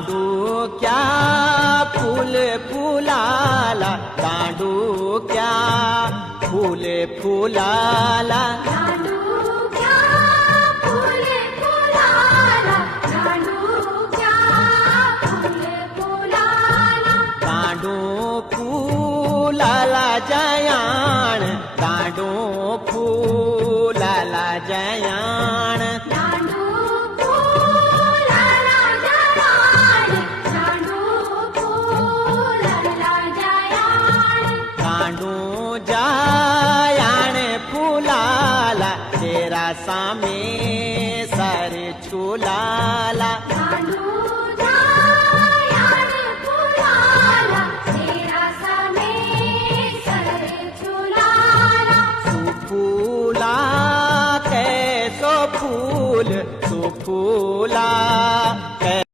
दांडूक्या फूल फुलाला, दांडूक्या फूल फुलाला, दांडूक्या फुले फुलाला, दांडूक्या फुले फुलाला, दांडू फुलाला जयाण, दांडू फुलाला जयाण, दांडू फुलाला जयाण, दांडू फुलाला जयाण, दांडू जयाण फुलाला, तेरा सामे सर झुलाला, दांडू जयाण फुलाला, तेरा समे सर झुलाला, सुफुला कैसो फूल, सुफुला